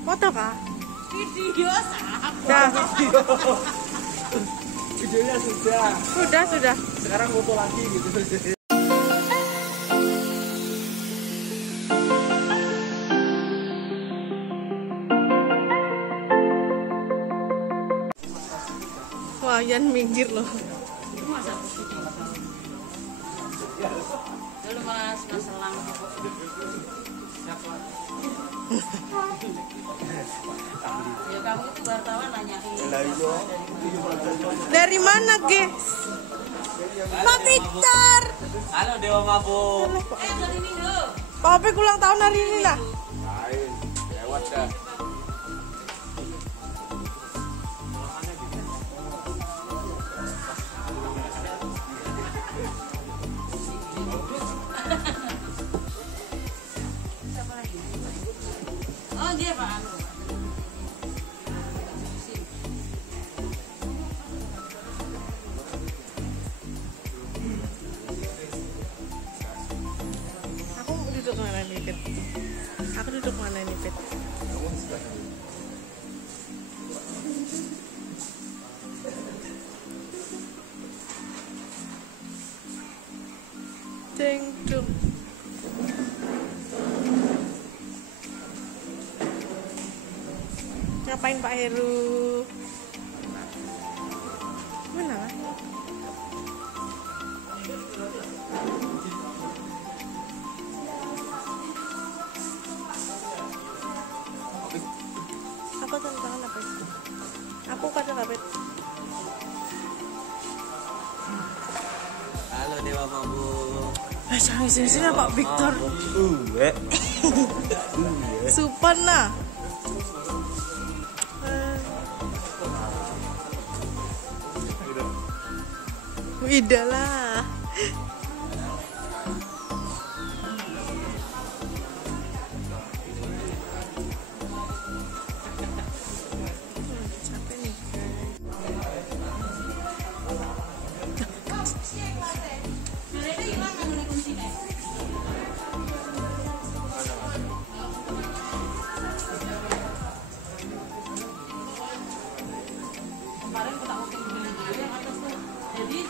Foto kah? Video sah. Videonya sudah. Sudah. Sekarang foto lagi gitu. Wah, Yan minggir loh. Dulu Mas Selang. Ya kamu itu wartawan nanyain. Dari mana, guys? Pak Victor. Halo Dewa Mabuk. Dari Minggu. Pak Opik ulang tahun hari ini lah. Lain, lewat dah. Oh dia Pak Anu. Aku duduk mana nih, Fit? Aku duduk mana nih, Fit? Ding dong. Ngapain Pak Heru? Mana? Aku tantangan apa itu? Aku kadang apa itu? Halo Dewa Mabuk. Sangi sini Pak Victor. Supan lah. Udah lah. Capek nih. Kemarin kita booking beli dulu yang atas tuh. Jadi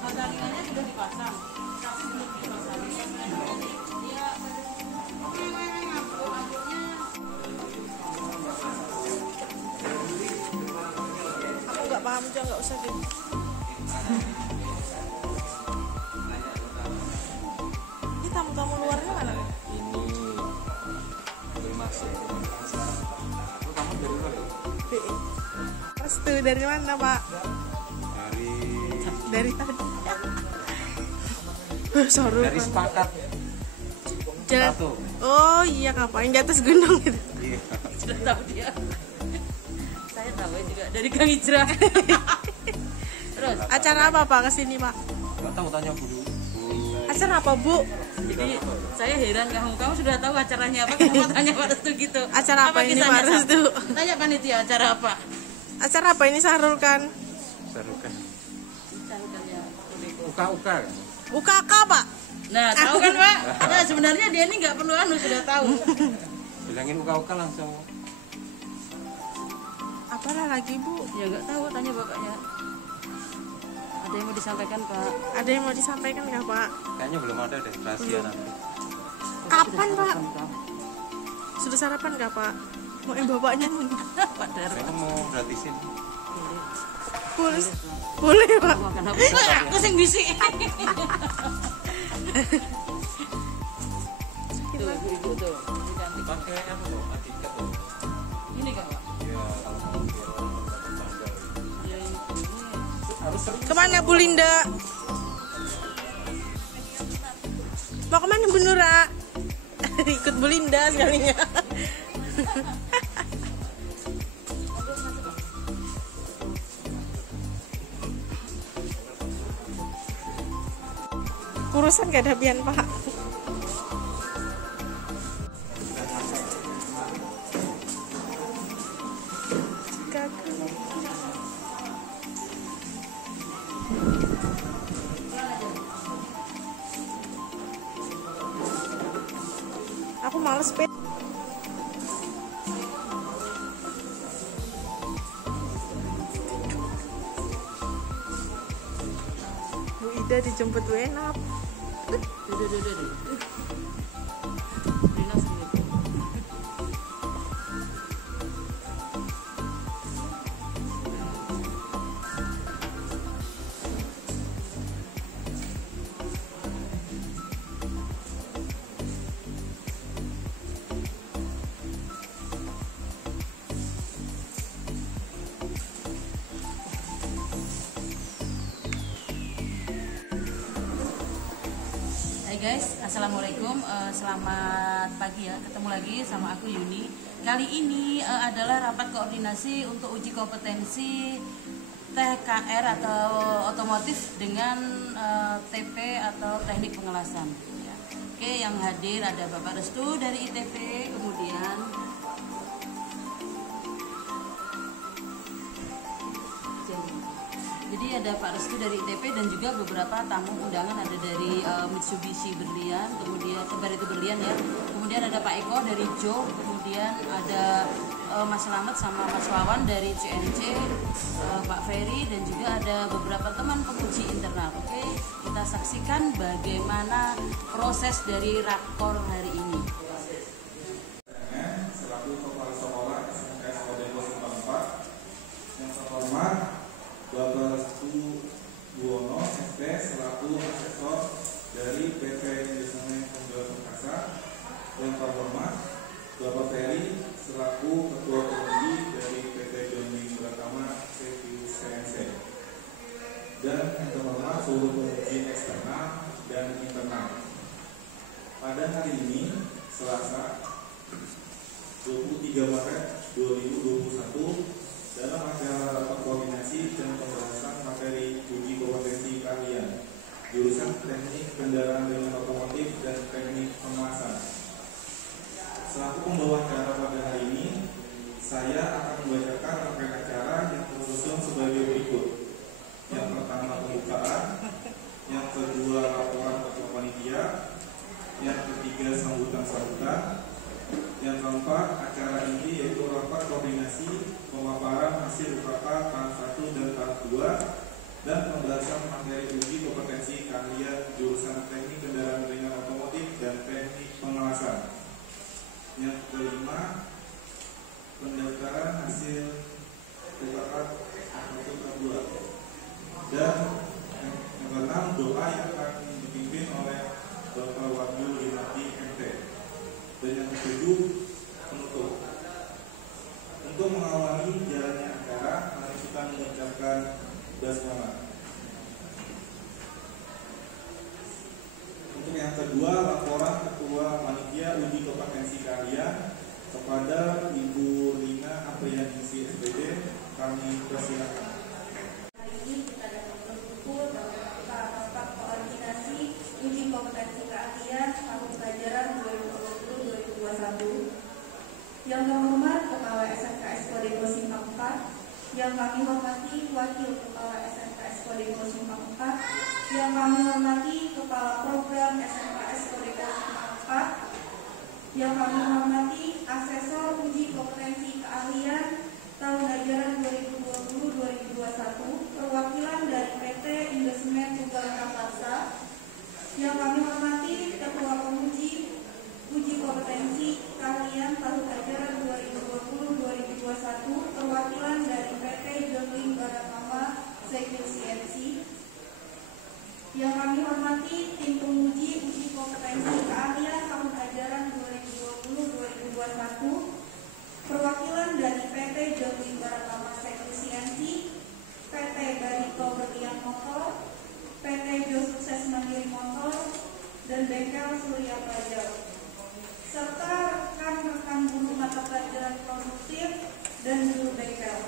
baterainya sudah dipasang, tapi belum dipasang. Dia Aku nggak paham juga, nggak usah deh. Ini tamu-tamu luarnya mana? Ini masih. Kamu dari mana? BI. Restu dari mana Pak? Dari tadi. Sorry. Dari sepakat. Jalan. Satu. Oh iya, ngapain di atas gunung gitu? Iya. sudah tahu dia. Saya tahu juga dari Kang Hijrah. Terus Acara apa Pak kesini Pak? Enggak tahu, tanya Bu. Acara apa Bu? jadi saya heran kamu sudah tahu acaranya apa? Kenapa tanya Pak Restu gitu? Acara apa ini kisahnya, Pak Restu? Sam? Tanya panitia acara apa? Acara apa ini Sahrul kan? Sarukan. Tanya. Uka-uka. UKK Pak? Nah tahu kan Pak? Nah sebenarnya dia ini nggak perlu sudah tahu. Bilangin uka-uka langsung. Apalah lagi Bu? Ya nggak tahu, tanya bapaknya. Ada yang mau disampaikan Pak? Ada yang mau disampaikan nggak Pak? Kayaknya belum ada deh, rahasia nanti. Kapan Pak? Sarapan, Sudah sarapan nggak Pak? Mau bapaknya nih? Pak Dar. Saya mau gratisin. Boleh, boleh Pak. Makan apa? Aku sing bisik. Tuh, ibu tuh. Ini cantik. Pakai apa tuh? Atika tuh. Ini kan Pak? Iya, kalau mau Ya ini. harus sering. Kemana Bu Linda? Mau kemana Bu Nura? Ikut Bu Linda sekalinya. Urusan gak ada bian Pak. males sepeda. Bu Ida dijemput Wenap. Duh. Rina sendiri. Hai guys, assalamualaikum. Selamat pagi ya. Ketemu lagi sama aku Yuni. Kali ini adalah rapat koordinasi untuk uji kompetensi TKR atau otomotif dengan TP atau teknik pengelasan. Ya. Oke, yang hadir ada Bapak Restu dari ITP, kemudian jadi ada Pak Restu dari ITP dan juga beberapa tamu undangan, ada dari Mitsubishi Berlian, kemudian Barito Berlian ya. Kemudian ada Pak Eko dari Jo, kemudian ada Mas Slamet sama Mas Wawan dari CNC, Pak Ferry, dan juga ada beberapa teman penguji internal. Oke, kita saksikan bagaimana proses dari rakor hari ini. Selaku kepala sekolah SMK Skodebo 4, yang terhormat Bapak Restu Buwono, SP, selaku asesor dari PT Indonesia Pembuat Perkasa. Yang terhormat Bapak Ferry, selaku Ketua Komisi dari PT Joni Pratama CNC. Dan yang terhormat seluruh penguji eksternal dan internal. Pada hari ini, Selasa 23 Maret 2021, dalam acara rapat koordinasi dan pembahasan materi uji kompetensi keahlian jurusan teknik kendaraan ringan otomotif dan teknik pengelasan. Selaku pembawa acara pada hari ini, saya akan membacakan rangkaian acara yang tersusun sebagai berikut. Yang pertama pembukaan, yang kedua laporan ketua panitia, yang ketiga sambutan-sambutan, yang keempat acara inti yaitu rapat koordinasi pemaparan hasil UKK tahap 1 dan tahap 2 dan pembahasan materi uji kompetensi keahlian jurusan teknik kendaraan ringan otomotif dan teknik pengelasan. Yang kelima pendaftaran hasil UKK tahap 1 tahap 2 dan yang keenam doa yang akan dipimpin oleh Bapak Wahyu Limati MT. Dan yang ketujuh penutup. Untuk mengawali jalannya acara, mari kita mengucapkan basmalah. Untuk yang kedua, laporan Ketua Panitia Uji Kompetensi Keahlian kepada Ibu Rina Apriyaningsi SPD, kami persilakan. Hari ini kita dapat berkumpul dalam rapat koordinasi uji kompetensi keahlian tahun pelajaran 2020-2021. Yang terhormat Kepala SMKS Skodebo Simpang 4, yang kami hormati Wakil Kepala SMKS Skodebo Simpang 4, yang kami hormati Kepala Program SMKS Skodebo Simpang 4, yang kami hormati Asesor Uji Kompetensi Keahlian tahun ajaran 2020-2021, perwakilan dari PT Indosemen Tunggal Raksasa, yang kami hormati Ketua Penguji Uji Kompetensi Keahlian tahun ajaran 2020-2021, perwakilan dari PT Joni Pratama CNC, yang kami hormati tim penguji uji kompetensi keahlian tahun ajaran 2020-2021, perwakilan dari PT Joni Pratama CNC, PT Barito Berlian Motor, PT Jo Sukses Mandiri Motor, dan Bengkel Surya Praja, serta rekan-rekan guru mata pelajaran produktif dan guru bengkel.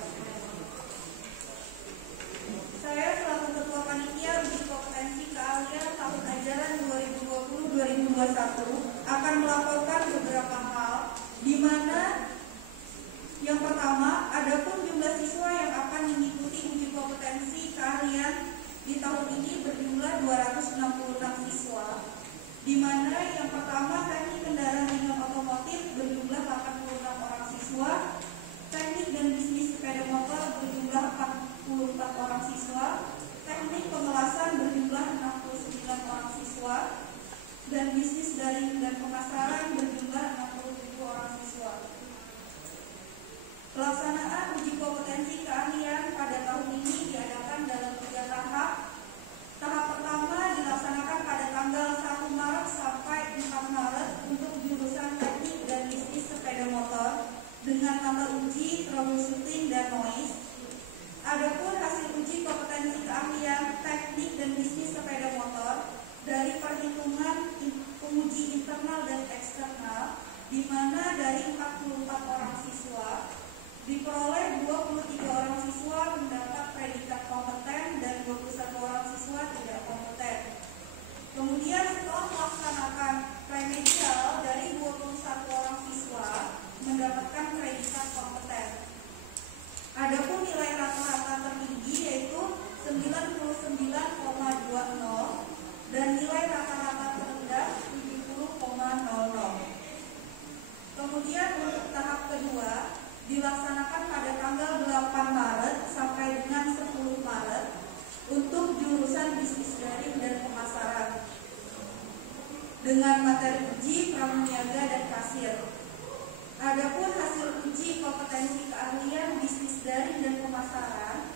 Saya selaku Ketua Panitia Uji Kompetensi Keahlian tahun ajaran 2020-2021 akan melaporkan beberapa hal, di mana yang pertama, adapun jumlah siswa yang akan mengikuti uji kompetensi keahlian di tahun ini berjumlah 266 siswa, di mana yang pertama teknik kendaraan ringan otomotif remedial dari 21 orang siswa mendapatkan predikat kompeten. Adapun nilai rata-rata tertinggi yaitu 99,20 dan nilai rata-rata terendah 70,00. Kemudian untuk tahap kedua dilaksanakan pada tanggal 8 Maret sampai dengan 10 Maret untuk jurusan bisnis daring dan pemasaran dengan materi uji pramuniaga dan kasir. Adapun hasil uji kompetensi keahlian bisnis daring dan pemasaran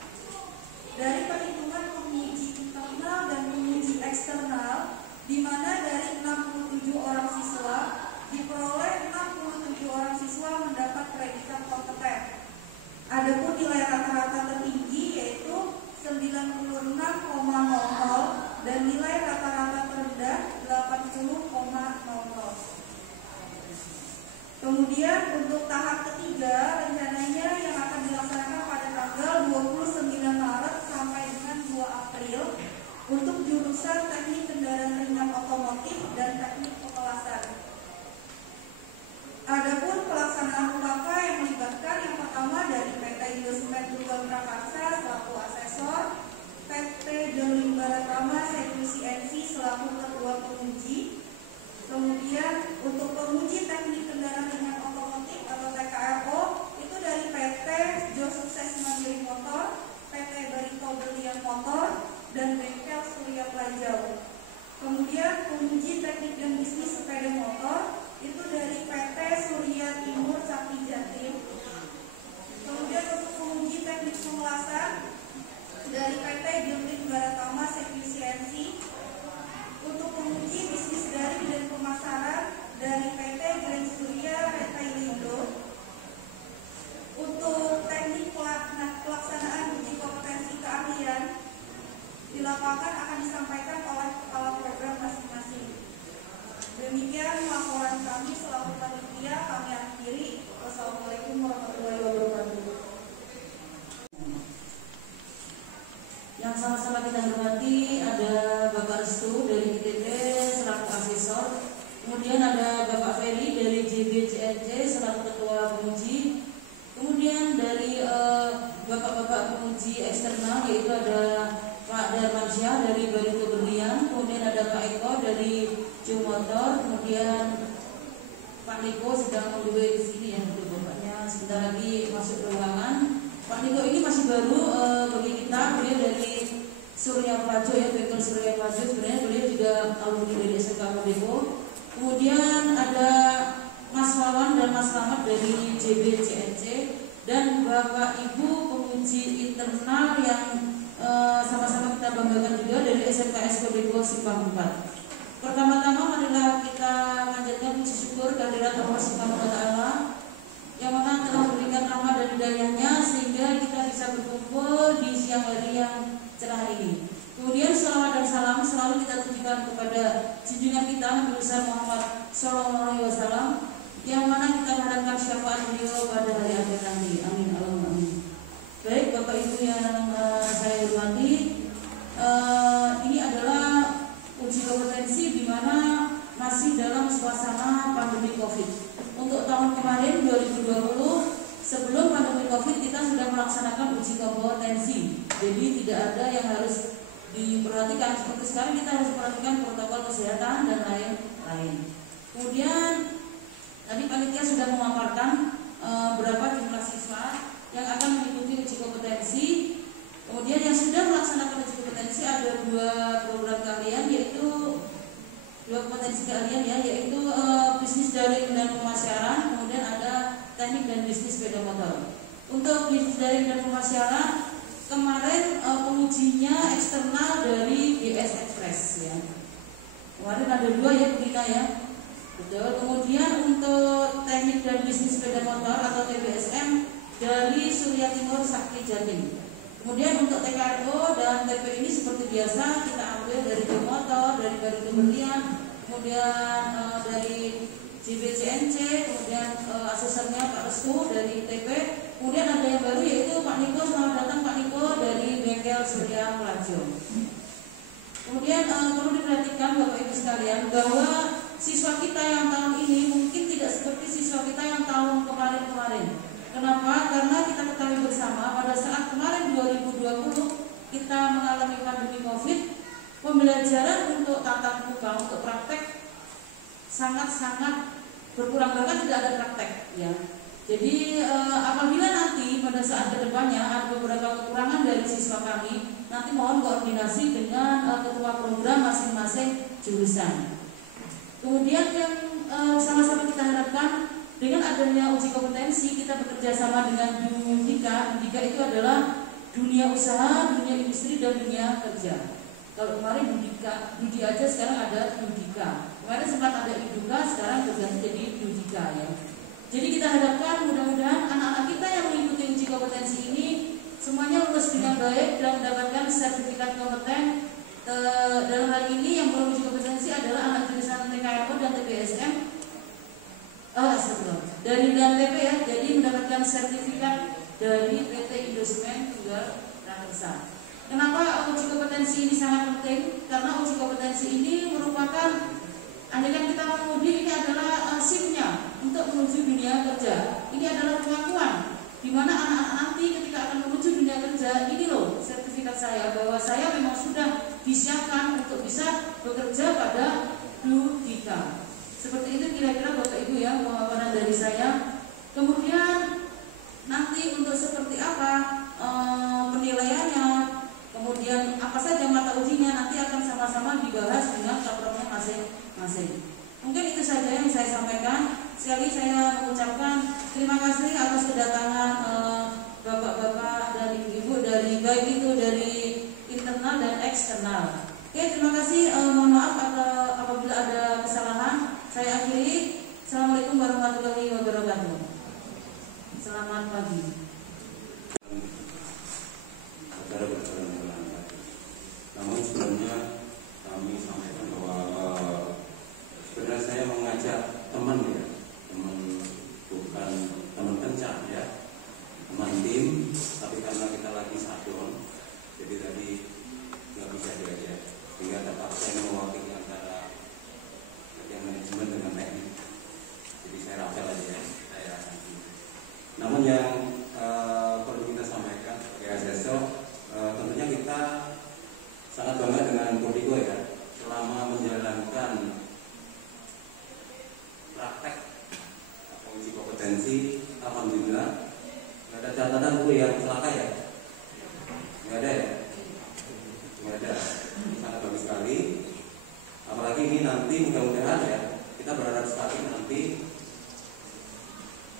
dari perhitungan penguji internal dan penguji eksternal, di mana dari 67 orang siswa diperoleh 67 orang siswa mendapat predikat kompeten. Adapun nilai rata-rata tertinggi yaitu 96,00 dan nilai rata-rata terendah 80,00. Kemudian untuk tahap ketiga rencananya yang akan dilaksanakan pada tanggal 29 Maret sampai dengan 2 April untuk jurusan teknik kendaraan ringan otomotif dan teknik pengelasan. Adapun pelaksanaan UKK yang melibatkan yang pertama dari PT Indosemen Tunggal Prakarsa selaku asesor, PT Jolim Baratama Seklusi NC selaku ketua penguji. Kemudian untuk penguji teknik kendaraan ringan otomotif atau TKRO itu dari PT Jo Sukses Mandiri Motor, PT Barito Berlian Motor, dan Bengkel Surya Plajau. Kemudian penguji teknik dan bisnis sepeda motor itu dari PT Surya Timur Sakti Jatim. Kemudian untuk penguji teknik pengelasan dari PT Jolim Baratama Seklusi NC. Untuk penguji bisnis daring dan pemasaran dari PT Grand Surya Retailindo. Untuk teknik pelaksanaan uji kompetensi keahlian di lapangan akan disampaikan oleh kepala program masing-masing. Demikian laporan kami selaku panitia, kami akhiri. Wassalamualaikum warahmatullahi wabarakatuh. Yang sama-sama kita hormati ada Bapak Restu dari ITB selaku asesor, kemudian ada Bapak Ferry dari JBCNC selaku ketua penguji, kemudian dari Bapak-bapak penguji eksternal yaitu ada Pak Darmansyah dari Barito Berlian, kemudian ada Pak Eko dari Jumotor, kemudian Pak Niko sedang menunggu di sini ya, bapaknya sebentar lagi masuk ruangan. Pak Niko ini masih baru bagi kita, beliau dari Surya Plajo ya, Bengkel Surya Plajo, sebenarnya beliau juga alumni dari SMK Modeko. Kemudian ada Mas Wawan dan Mas Slamet dari JBCNC dan Bapak Ibu penguji internal yang sama-sama kita banggakan juga dari SMKS Kodeko Simpang 4. Pertama-tama marilah kita panjatkan puji syukur kehadirat Allah Subhanahu wa taala yang mana telah memberikan rahmat dan hidayahnya sehingga kita bisa berkumpul di siang hari yang cerah ini. Kemudian salawat dan salam selalu kita tujukan kepada junjungan kita Nabi besar Muhammad SAW yang mana kita mengharapkan syafaat beliau pada hari akhir nanti. Amin Allahumma amin. Baik Bapak Ibu yang saya hormati, ini adalah uji kompetensi di mana masih dalam suasana pandemi COVID. Untuk tahun kemarin 2020 sebelum pandemi COVID kita sudah melaksanakan uji kompetensi. Jadi tidak ada yang harus diperhatikan seperti sekarang kita harus perhatikan protokol kesehatan dan lain-lain. Kemudian tadi panitia sudah memaparkan berapa jumlah siswa yang akan mengikuti uji kompetensi. Kemudian yang sudah melaksanakan uji kompetensi ada 2 program keahlian yaitu 2 kompetensi keahlian ya, yaitu bisnis daring dan pemasaran, kemudian ada teknik dan bisnis sepeda motor. Untuk bisnis daring dan pemasaran kemarin pengujinya eksternal dari GS Express ya. Kemarin ada 2 ya kita ya. Betul. Kemudian untuk teknik dan bisnis sepeda motor atau TBSM dari Surya Timur Sakti Jatim. Kemudian untuk TKRO dan TP ini seperti biasa kita ambil dari Motor, dari Barito Berlian, kemudian dari JBCNC, kemudian asesornya Pak Restu dari ITB. Kemudian ada yang baru yaitu Pak Niko, selamat datang Pak Niko dari Bengkel Surya Plajo. Kemudian perlu diperhatikan Bapak Ibu sekalian bahwa siswa kita yang tahun ini mungkin tidak seperti siswa kita yang tahun kemarin-kemarin. Kenapa? Karena kita ketahui bersama pada saat kemarin 2020 kita mengalami pandemi COVID, pembelajaran untuk tatap muka, untuk praktek sangat-sangat berkurang, bahkan tidak ada praktek ya. Jadi apabila nanti pada saat kedepannya ada beberapa kekurangan dari siswa kami, nanti mohon koordinasi dengan ketua program masing-masing jurusan. Kemudian yang sama-sama kita harapkan dengan adanya uji kompetensi, kita bekerja sama dengan Dudika. Dudika itu adalah dunia usaha, dunia industri, dan dunia kerja. Kalau kemarin Dudi aja, sekarang ada Dudika. Kemarin sempat ada Iduka, sekarang berganti jadi Dudika ya. Jadi kita harapkan mudah-mudahan anak-anak kita yang mengikuti uji kompetensi ini semuanya lulus dengan baik dan mendapatkan sertifikat kompeten. Dalam hal ini yang belum uji kompetensi adalah anak jurusan TKMO dan TBSM. Dari DANTP ya, jadi mendapatkan sertifikat dari PT Indosemen Tunggal Rakersa. Kenapa uji kompetensi ini sangat penting? Karena uji kompetensi ini merupakan, andaikan kita menguji, ini adalah SIM-nya untuk menuju dunia kerja. Ini adalah pengakuan di mana anak-anak nanti ketika akan menuju dunia kerja, ini loh sertifikat saya bahwa saya memang sudah disiapkan untuk bisa bekerja pada Dudika. Seperti itu kira-kira Bapak Ibu ya pemaparan dari saya. Kemudian nanti untuk seperti apa penilaiannya, kemudian apa saja mata ujinya, nanti akan sama-sama dibahas dengan kaprofnya masing-masing. Mungkin itu saja yang saya sampaikan. Sekali saya mengucapkan terima kasih atas kedatangan bapak-bapak dan ibu-ibu dari baik itu dari internal dan eksternal. Oke, terima kasih. Mohon maaf apabila ada kesalahan. Saya akhiri. Assalamualaikum warahmatullahi wabarakatuh. Selamat pagi. Namun sebelumnya kami sampaikan bahwa sebenarnya saya mengajak teman ya, teman bukan teman kencan ya, teman tim, tapi karena kita lagi sadon, jadi tadi nggak bisa diajak, sehingga tetap saya mewakili antara bagian manajemen dengan teknik. Jadi saya rapel aja ya, saya nanti. Namun yang perlu kita sampaikan sebagai asesor, tentunya kita sangat bangga dengan Kodiko ya, selama menjalankan praktek atau uji kompetensi, alhamdulillah nggak ada catatan Bu yang celaka ya, nggak ada ya, nggak ada, sangat bagus sekali. Apalagi ini nanti mudah-mudahan ya, kita berharap sekali nanti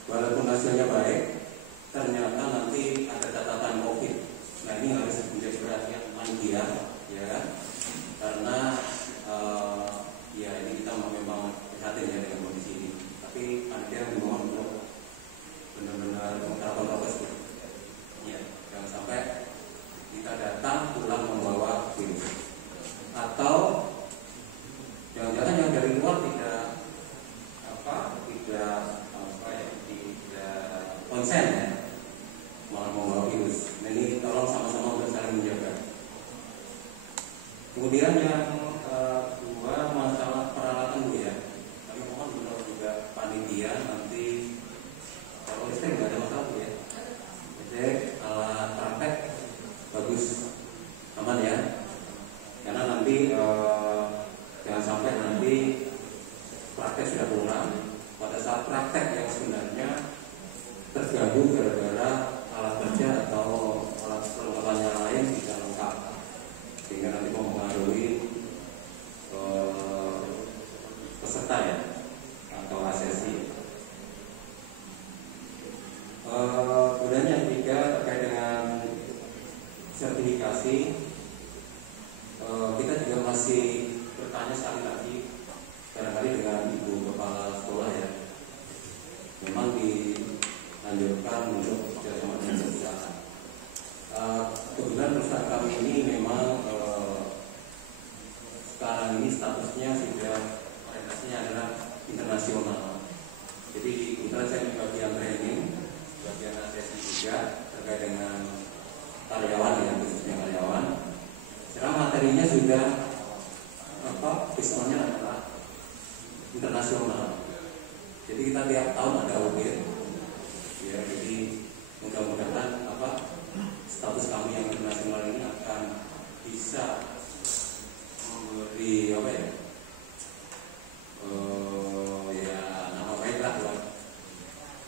walaupun hasilnya baik, ternyata nanti ada catatan COVID. Nah ini harus menjadi perhatian panitia ya kan, karena ya ini kita memang prihatin ya dengan kondisi ini, tapi panitia dimohon untuk benar-benar menerapkan prokes ya, jangan sampai kita datang pulang membawa virus, atau jangan-jangan yang dari luar tidak konsen ya, malah membawa virus. Nah ini tolong sama-sama untuk saling menjaga. Kemudian yang kedua, masalah peralatan Bu ya, kami mohon benar juga panitia nanti kalau listrik nggak ada masalah Bu ya, listrik alat praktek bagus, aman ya, karena nanti jangan sampai nanti praktek sudah kurang, pada saat praktek yang sebenarnya terganggu gara-gara alat kerja atau alat perlengkapan yang lain tidak lengkap, sehingga nanti mempengaruhi peserta ya atau asesi. Kemudian yang ketiga terkait dengan sertifikasi, kita juga masih bertanya sekali lagi barangkali dengan Ibu Kepala Sekolah ya, memang dianjurkan untuk kerjasama dengan perusahaan. Kebetulan perusahaan kami ini memang sekarang ini statusnya sudah orientasinya adalah internasional. Jadi kebetulan saya di bagian training, bagian asesi juga terkait dengan karyawan ya, khususnya karyawan. Sekarang materinya sudah visualnya adalah internasional. Jadi kita tiap tahun ada audit, ya. Jadi mudah-mudahan status kami yang internasional ini akan bisa memberi nama baik lah buat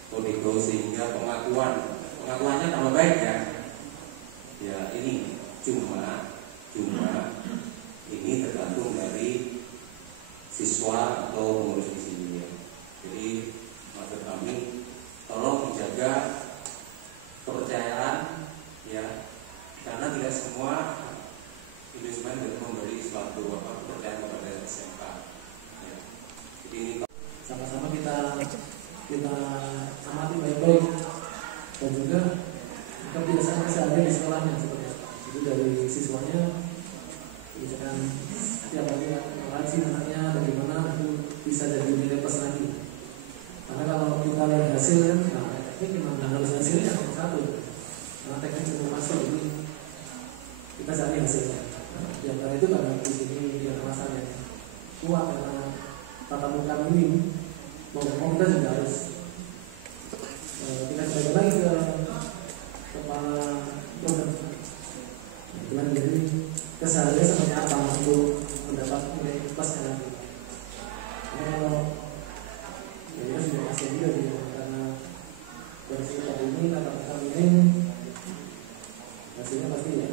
Kodigo, sehingga pengakuannya tambah baik ya. Ya ini cuma ini tergantung dari siswa atau pengurus di sini ya. Jadi maksud kami tolong dijaga kepercayaan ya, karena tidak semua investment itu memberi suatu kepercayaan kepada SMK ya. Jadi ini sama-sama kita amati baik-baik, dan juga kebiasaan keseharian di sekolahnya seperti apa. Itu dari siswanya, misalkan setiap hari rajin anaknya bagaimana itu bisa jadi nilai plus lagi. Karena kalau kita lihat hasil kan, ini gimana harus hasilnya nomor satu. Karena teknik cukup masuk, jadi kita cari hasilnya. Di antara itu karena di sini yang rasanya kuat, karena tatap muka ini mau kita juga harus kita kembali lagi ke kepala program. Dengan jadi keseharian seperti apa untuk mendapat nilai plus nanti. Karena kalau kita sudah pasti juga gitu, karena dari sekitar ini tatap muka ini hasilnya pasti ya.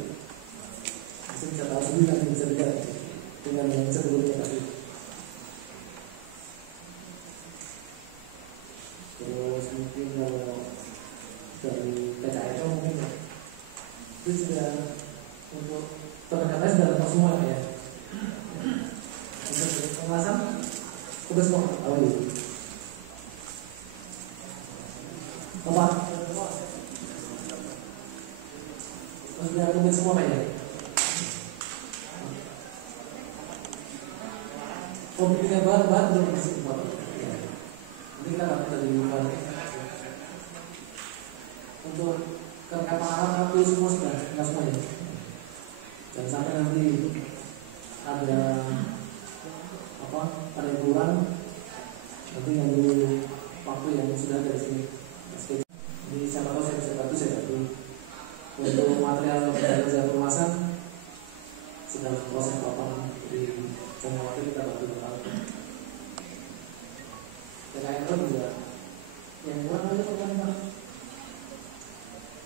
Hasil bisa tahu sendiri kan, bisa dilihat dengan yang sebelumnya tadi. Terus mungkin kalau dari PKI mungkin ya, itu sudah untuk pendekatannya sudah lengkap semua ya. Untuk pengawasan sudah semua tahu itu. Apa? Sudah komplit semua ya. Komplitnya bahan belum masih semua. Nanti kita akan tadi untuk kelengkapan itu semua sudah semua ya. Jangan sampai nanti ada yang kurang, nanti ngambil waktu yang sudah dari sini. Jadi siapa tahu saya bisa bantu, untuk material belajar pemasan sedang proses papan, jadi semua waktu kita bantu bakal. PKN juga yang kurang aja kan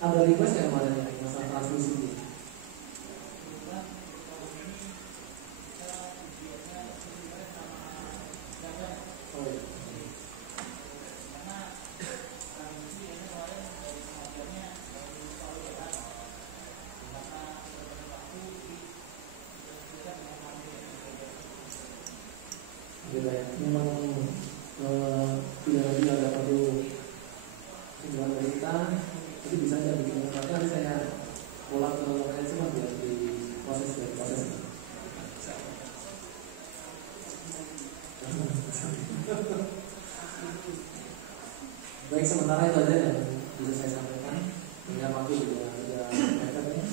ada request yang kemarin ya, masalah transmisi. Memang tidak lagi ada perlu tinggal dari kita, jadi bisa aja bikin tempatnya. Nanti saya pola ke lokasi semua biar di proses. Baik, sementara itu aja yang bisa saya sampaikan. Hingga waktu juga mepet.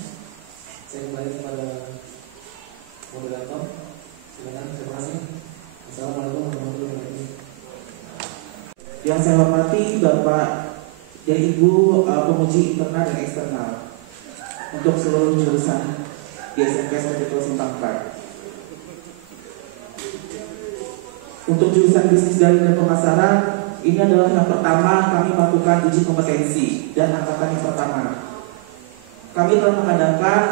Saya kembali kepada moderator. Silakan, terima kasih. Assalamualaikum warahmatullahi wabarakatuh. Yang saya hormati Bapak dan Ibu penguji internal dan eksternal untuk seluruh jurusan di SMK Kodigo Simpang 4. Untuk jurusan bisnis dan pemasaran, ini adalah yang pertama kami melakukan uji kompetensi dan angkatan yang pertama. Kami telah mengadakan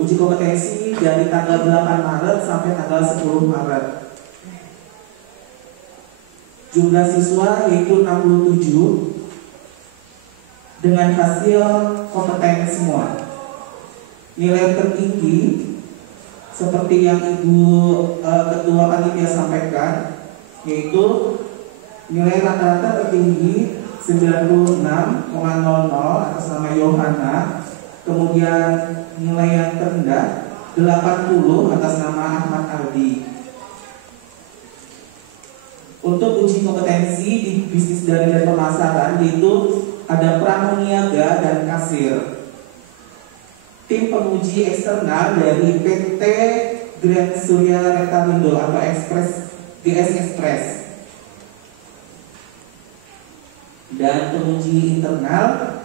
uji kompetensi dari tanggal 8 Maret sampai tanggal 10 Maret. Jumlah siswa yaitu 67 dengan hasil kompeten semua. Nilai tertinggi seperti yang Ibu Ketua Panitia sampaikan, yaitu nilai rata-rata tertinggi 96,00 atas nama Yohana, kemudian nilai yang terendah 80 atas nama Ahmad Ardi. Untuk uji kompetensi di bisnis dan pemasaran yaitu ada pramuniaga dan kasir. Tim penguji eksternal dari PT Grand Surya Rektamindo atau Express DS Express. Dan penguji internal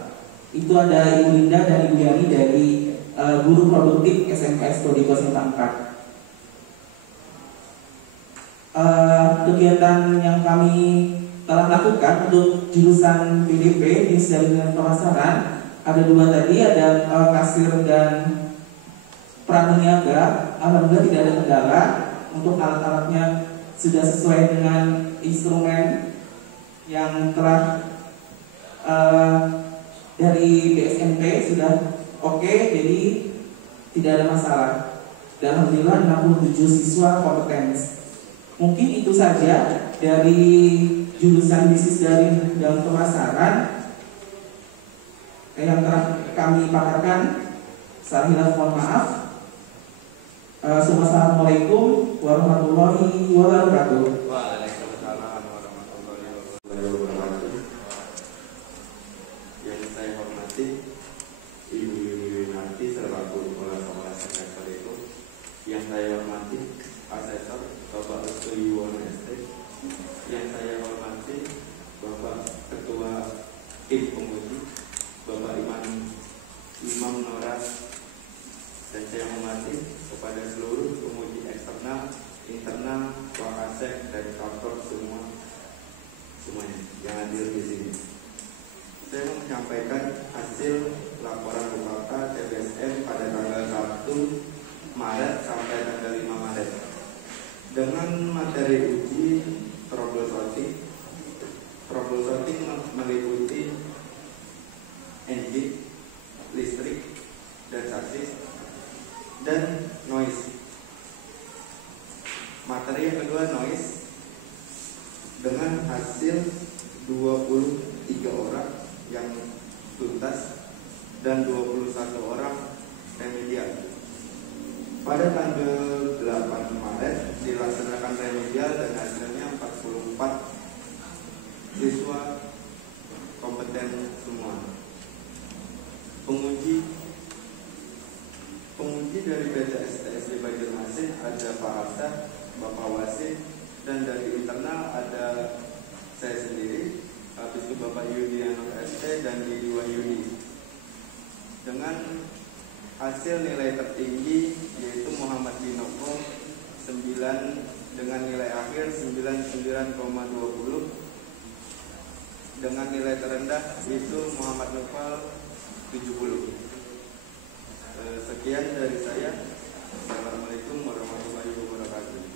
itu ada Ibu Linda dan Ibu Yani dari guru produktif SMK Prodiko Simpang 4. Kegiatan yang kami telah lakukan untuk jurusan PDP di Jaringan Pemasaran ada 2 tadi, ada kasir dan pramaniaga. Alhamdulillah tidak ada kendala, untuk alat-alatnya sudah sesuai dengan instrumen yang telah dari BSNP sudah oke, jadi tidak ada masalah. Dan alhamdulillah 67 siswa kompeten. Mungkin itu saja dari jurusan bisnis dan pemasaran yang telah kami paparkan. Salah mohon maaf. Assalamualaikum warahmatullahi wabarakatuh. Waalaikumsalam warahmatullahi wabarakatuh. Yang saya hormati Ibu Yunarti selaku Kepala Sekolah Semester itu. Yang saya hormati Asesor Bapak Restu Yuwono ST. Yang saya hormati Bapak Ketua Tim Penguji Bapak Imam Noras. Dan saya hormati kepada seluruh penguji eksternal, internal, Wakasek dan Kapor semuanya yang hadir di sini. Saya menyampaikan hasil laporan UKK TBSM pada tanggal 1 Maret sampai tanggal 5 Maret dengan materi uji troubleshooting. Troubleshooting meliputi engine, listrik, dan sasis, dan noise. Materi yang kedua noise dengan hasil 23 orang yang tuntas dan 21 orang remedial. Pada tanggal 8 Maret dilaksanakan remedial dan hasilnya 44 siswa kompeten semua. Penguji dari PT STSD Banjarmasin ada Pak Hafsah, Bapak Wasid, dan dari internal ada saya sendiri, habis itu Bapak Yudiano ST dan Didi Wahyudi. Dengan hasil nilai tertinggi yaitu Muhammad Dinoko 9 dengan nilai akhir 99,20. Dengan nilai terendah itu Muhammad Nufal 70. Sekian dari saya. Assalamualaikum warahmatullahi wabarakatuh.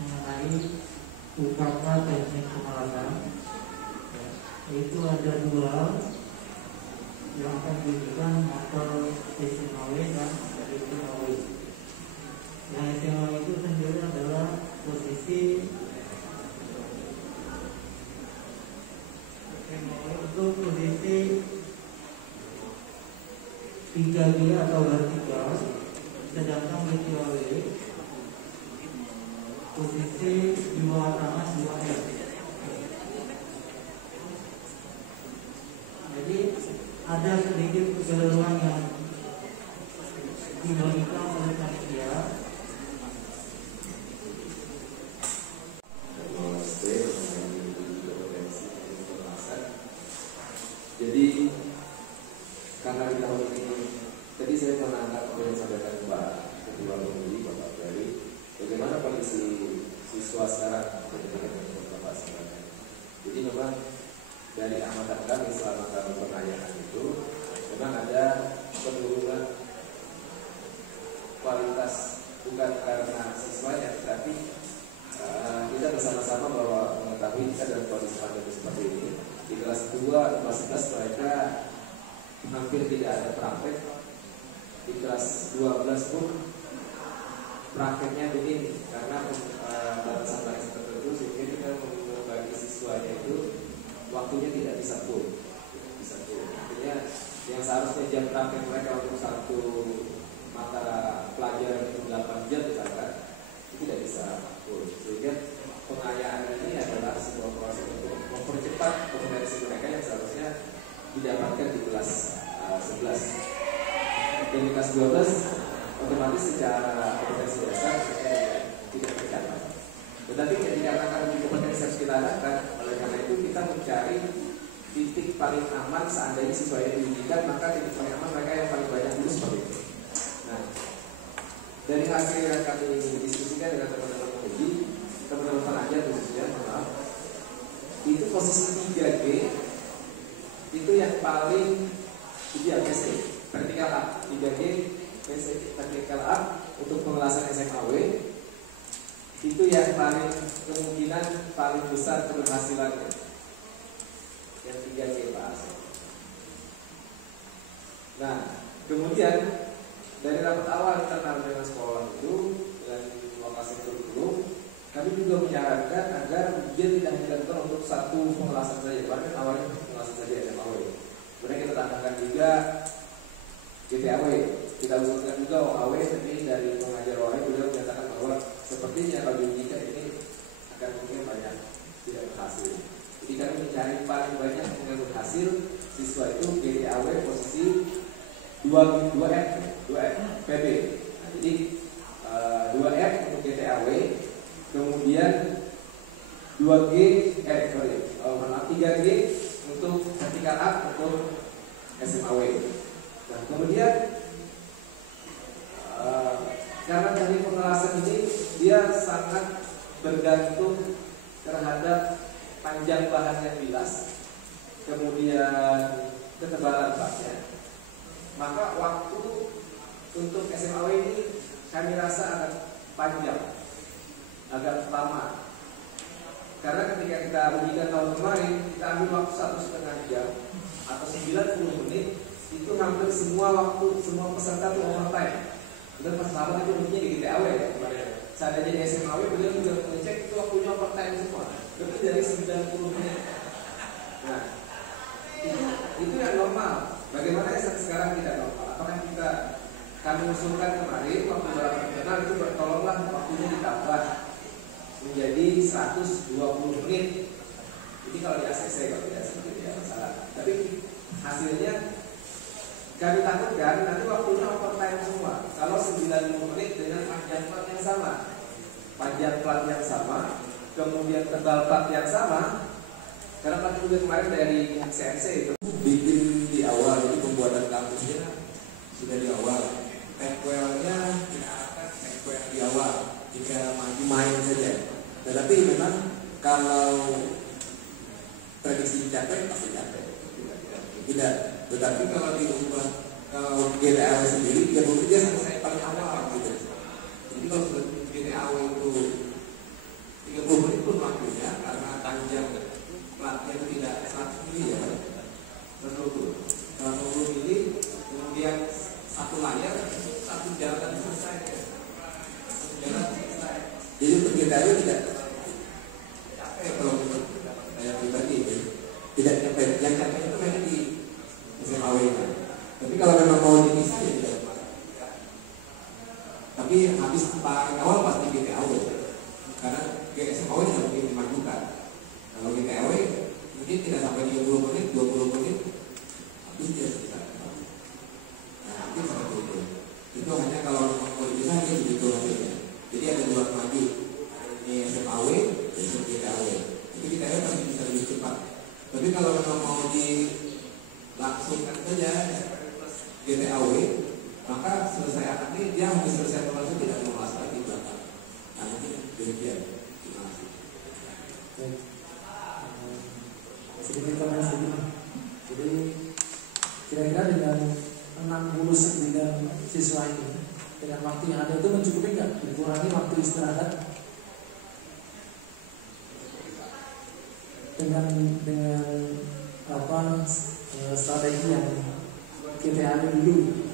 Mengenai UKK teknik pengolahan, yaitu ada 2 yang akan diberikan motor SMAW dan SMAW. Yang SMAW itu sendiri adalah posisi untuk posisi 3G atau vertikal, sedangkan BTW posisi di bawah tanah 2R. Jadi ada sedikit kekeliruan yang dibagikan oleh panitia. Jadi karena di tahun ini, tadi saya menangkap apa yang disampaikan Pak Ketua Penguji Bapak Ferry, bagaimana kondisi siswa sekarang dengan Bapak sampaikan. Jadi memang dari amatan kami selama kami pengayaan itu memang ada penurunan kualitas, bukan karena siswanya, tapi kita bersama-sama bahwa mengetahui kita dalam kondisi pandemi seperti ini. Di kelas 2, kelas 11 mereka hampir tidak ada praktek. Di kelas 12 pun prakteknya minim karena batasan tertentu, sehingga kita membagi siswanya itu waktunya tidak bisa full. Artinya yang seharusnya jam praktek mereka untuk satu mata pelajaran itu 8 jam misalkan, itu tidak bisa. apapun. Sehingga pengayaan ini adalah sebuah proses untuk mempercepat kompetensi mereka yang seharusnya didapatkan di kelas 11. Dan di kelas 12 otomatis secara kompetensi dasar tidak tercapai. Tetapi dikarenakan di kompetensi harus kita arahkan, oleh karena itu kita mencari titik paling aman seandainya siswa ini dididikan, maka titik paling aman mereka yang paling banyak dulu seperti itu. Nah, dari hasil yang kami diskusikan dengan teman-teman penguji, teman-teman pengajar khususnya, maaf, itu posisi 3G itu yang paling PC, vertikal up, 3G PC, vertikal up untuk pengelasan SMAW itu yang paling kemungkinan paling besar keberhasilannya, yang 3G Pak. Nah, kemudian dari rapat awal internal dengan sekolah itu dan lokasi kurikulum, kami juga menyarankan agar ujian tidak dilakukan untuk satu pengelasan saja, bahkan awalnya pengelasan saja SMAW. Kemudian kita tambahkan juga GTAW, kita usulkan juga OAW, tapi dari pengajar OAW beliau menyatakan bahwa sepertinya kalau diujikan ini akan mungkin banyak tidak berhasil. Jadi kami mencari paling banyak yang berhasil siswa itu GTAW posisi 2F PB. Nah, jadi 2F untuk GTAW, kemudian 3G untuk vertikal up untuk SMAW. Nah, kemudian karena dari pengelasan ini dia sangat bergantung terhadap panjang bahan yang bilas, kemudian ketebalan batnya. Maka waktu untuk SMAW ini kami rasa agak panjang, agak lama. Karena ketika kita ujikan tahun kemarin, kita ambil waktu 1,5 jam atau 90 menit, itu hampir semua waktu, semua peserta itu overtime. Kemudian pas lama itu ujinya di GTAW ya kemarin. Seandainya di SMAW, beliau juga mengecek itu waktunya overtime semua, lebih dari 90 menit. Nah, itu yang normal. Bagaimana sekarang tidak normal? Apakah kami usulkan kemarin waktu dalam internal itu tolonglah waktunya ditambah menjadi 120 menit. Jadi kalau di ACC kalau tidak seperti tidak masalah. Tapi hasilnya kami takutkan nanti waktunya overtime semua. Kalau 90 menit dengan panjang plat yang sama, kemudian tebal plat yang sama. Karena plat juga kemarin dari CNC itu bikin di awal, jadi pembuatan kampusnya sudah di awal. Sequelnya kita akan sequel di awal, jika maju main saja. Tetapi memang kalau prediksi capek pasti capek. Tidak. Tetapi kalau diubah, kalau GTAW sendiri dia selesai paling awal gitu. Jadi kalau GTAW itu 30 menit pun waktunya karena panjang platnya itu tidak 100 mili ya, 120 mili, kemudian satu layar, satu jalan selesai ya. Satu jalan selesai. Jadi untuk GTAW tidak capek kalau menurut saya pribadi ya. Tidak capek, yang capek itu memang di SMAW nya. Tapi kalau memang mau diisi ya tidak masalah. Tapi habis paling awal pasti GTAW karena SMAW tidak mungkin dimajukan. Kalau GTAW mungkin tidak sampai 30 menit, 20 menit habis dia selesai. Nah, nanti seperti itu. Itu hanya kalau mau dipisah dia begitu hasilnya. Jadi ada dua maju, ini SMAW dan GTAW. Jadi GTAW pasti bisa lebih cepat. Tapi kalau memang mau dilangsungkan saja GTAW, maka selesai akadnya dia habis selesai pembahasan tidak mengulas lagi belakang. Nah, mungkin demikian. Terima kasih. Sedikit komentar sedikit. Jadi kira-kira dengan 69 siswa ini dengan waktu yang ada itu mencukupi nggak? Dikurangi waktu istirahat dengan apa strategi yang kita ada dulu.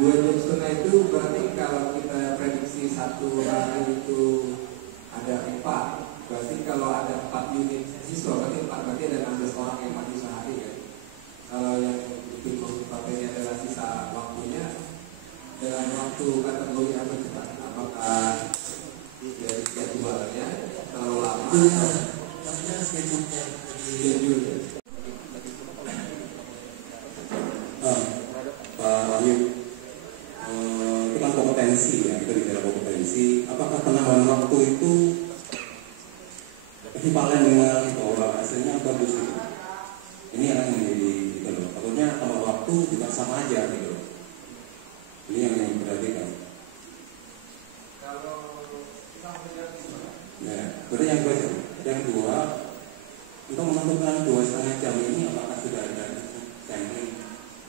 Dua jam setengah itu berarti kalau kita prediksi satu hari itu ada 4, berarti kalau ada 4 unit siswa berarti ada 16 orang yang mati sehari ya. Kalau yang itu materi adalah sisa waktunya dengan waktu kategori apa cepat? Apakah dari jadwalnya terlalu lama? Maksudnya schedule-nya. Pak Wahyu, itu kan kompetensi ya, kita bicara kompetensi. Apakah penambahan waktu itu ekivalen dengan bahwa hasilnya bagus gitu? Ini yang menjadi gitu loh. Takutnya tambah waktu juga sama aja gitu loh. Ini yang diperhatikan. Ya, berarti yang kedua, untuk menentukan 2,5 jam ini apakah sudah ada sampling?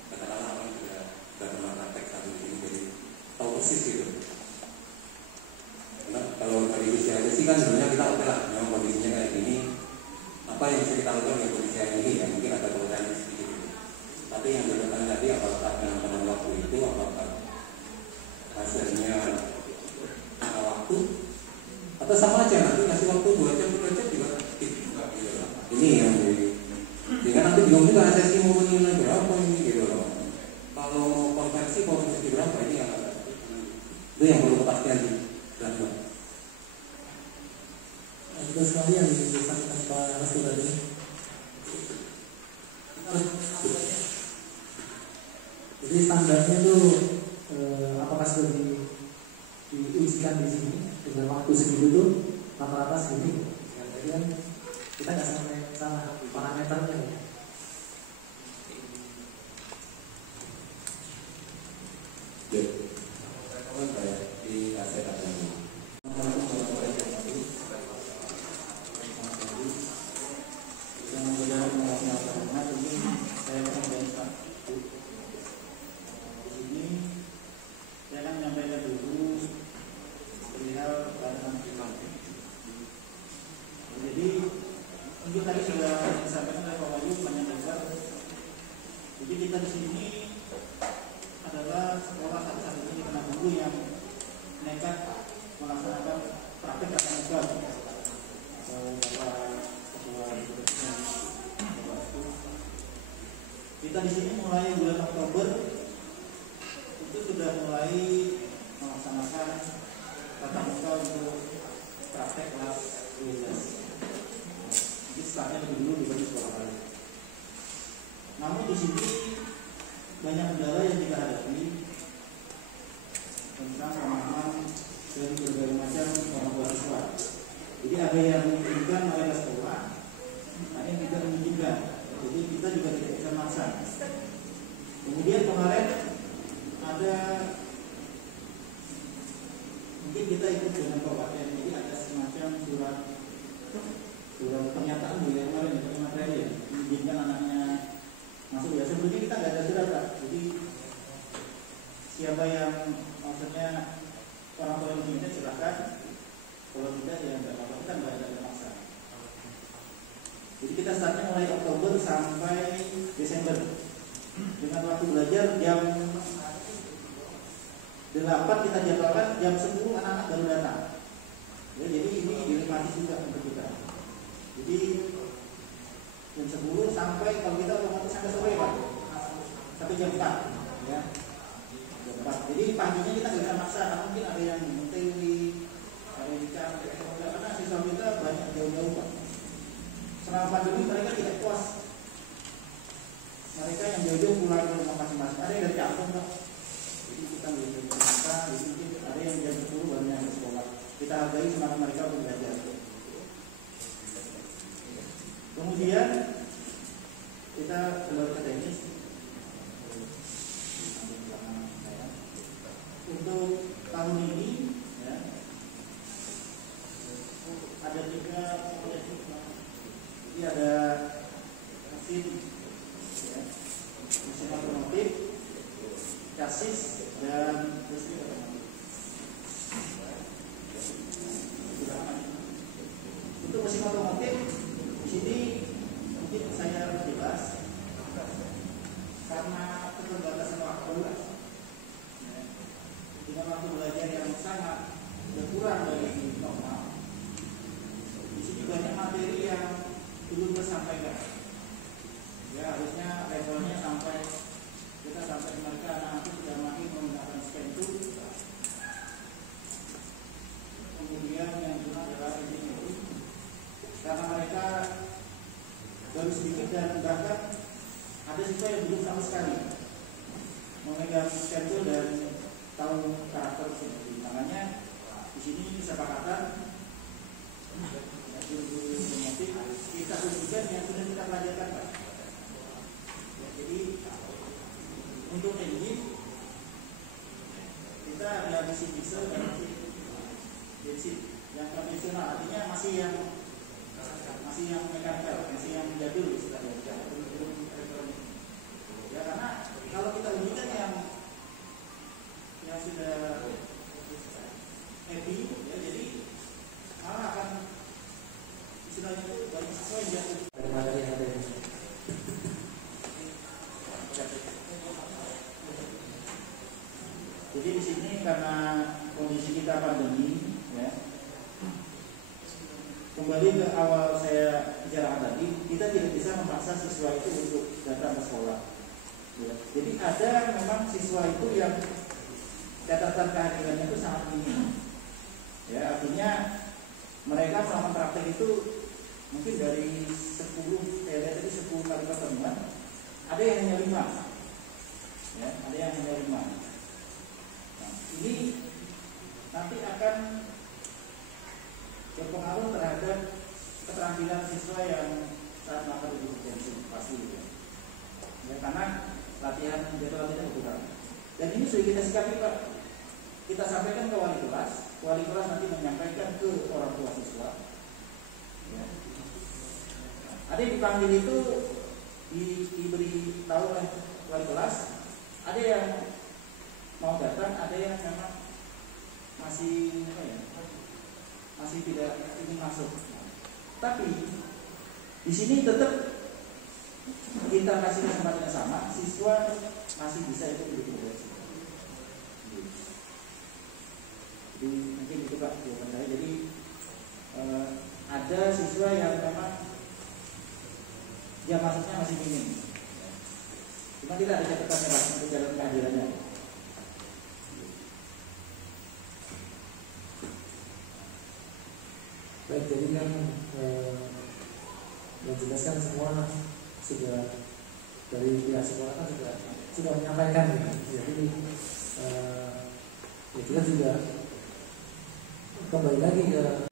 Katakanlah apa sudah pernah praktek satu ini, jadi tahu persis gitu. Karena kalau dari inisiasi kan sebenarnya kita oke lah, memang kondisinya kayak gini. Apa yang bisa kita lakukan dengan kondisi yang ini ya mungkin ada potensi sedikit gitu. Tapi yang berkaitan tadi apakah dengan waktu itu apakah hasilnya waktu atau sama aja nanti kasih waktu 2 jam juga juga gitu. Ini yang jadi sehingga nanti bingung juga asesi mau menilai berapa ini gitu loh. Kalau konversi berapa ini yang itu yang perlu kepastian sih. Itu sekali yang disampaikan Pak Restu tadi. Jadi standarnya itu apakah sudah diujikan di sini dengan waktu segitu tuh rata-rata segini. Jadi kan kita nggak sampai salah parameternya. Ya, kalau saya di aset kita di sini mulai bulan Oktober itu sudah mulai melaksanakan tatap muka untuk praktek kelas 12. Jadi startnya lebih dulu dibanding sekolah lain. Namun di sini banyak kendala yang kita hadapi tentang pemahaman dari berbagai macam orang tua siswa. Jadi ada yang menginginkan mereka sekolah, ada yang tidak menginginkan. Jadi kita juga tidak bisa maksa. Kemudian kemarin ada mungkin kita ikut dengan kabupaten, jadi ada semacam surat pernyataan juga kemarin dari materi ya, mengizinkan anaknya masuk ya. Sebelumnya kita nggak ada surat Pak. Jadi siapa yang maksudnya orang tua yang menginginkan silakan. Kalau tidak ya nggak apa-apa, kita nggak ada maksa. Jadi kita startnya mulai Oktober sampai Desember dengan waktu belajar jam 8 kita jadwalkan, jam 10 anak-anak baru datang ya, jadi ini dilematis juga untuk kita. Jadi jam 10 sampai kalau kita otomatis sampai sore Pak, sampai jam 4 ya, jam 4. Jadi paginya kita nggak bisa maksa, karena mungkin ada yang TW, ada yang capek, karena siswa kita banyak jauh-jauh Pak. Selama pandemi mereka tidak puas. Mereka yang jauh-jauh pulang ke rumah masing-masing. Ada yang dari kampung Pak. Jadi kita mungkin ada yang jam 10 baru nyampe sekolah. Kita hargai semangat mereka untuk belajar. Kemudian kita kembali ke teknis. Untuk tahun ini ya, ada 3 proyek. Jadi ada mesin ya, mesin otomotif, chassis dan listrik otomotif. Untuk mesin otomotif di sini mungkin saya jelas karena keterbatasan waktu ya, dengan waktu belajar yang sangat berkurang dari normal. Di sini banyak materi yang belum tersampaikan. Ya harusnya levelnya sampai kita sampai mereka nanti sudah makin menggunakan scan tool stempel dan tahu karakter sendiri. Makanya di sini kesepakatan guru-guru motif kita tunjukkan yang sudah kita pelajarkan, Pak. Ya, jadi untuk engine kita ada mesin diesel dan mesin bensin yang konvensional, artinya masih yang mekanikal, masih yang jadul istilahnya, belum elektronik. Ya, karena kalau kita ujikan yang sudah happy, ya, jadi malah akan istilahnya itu banyak sesuai jatuh dari materi yang ada ini. Jadi di sini karena kondisi kita pandemi, ya, kembali ke awal saya bicarakan tadi, kita tidak bisa memaksa siswa itu untuk datang ke sekolah. Ya. Jadi ada memang siswa itu yang catatan kehadirannya itu sangat minim. Ya, artinya mereka melakukan praktek itu mungkin dari 10 kali pertemuan, ada yang hanya 5. Ya, ada yang hanya 5. Nah, ini nanti akan berpengaruh terhadap keterampilan siswa yang saat melakukan uji kompetensi pasti, ya, karena latihan jadwal kita berkurang. Dan ini sudah kita sikapi, Pak. Kita sampaikan ke wali kelas nanti menyampaikan ke orang tua siswa. Ya. Ada yang dipanggil itu diberi tahu oleh wali kelas, ada yang mau datang, ada yang memang masih tidak ingin masuk. Tapi di sini tetap kita kasih kesempatan yang sama, siswa masih bisa itu berprogres. Jadi mungkin itu Pak jawaban saya. Jadi ada siswa yang memang jam masuknya masih minim, cuma tidak ada catatannya Pak untuk jalan kehadirannya. Baik, jadi kan menjelaskan semua sudah dari pihak sekolah kan sudah menyampaikan gitu. Jadi ya kita juga kembali lagi ke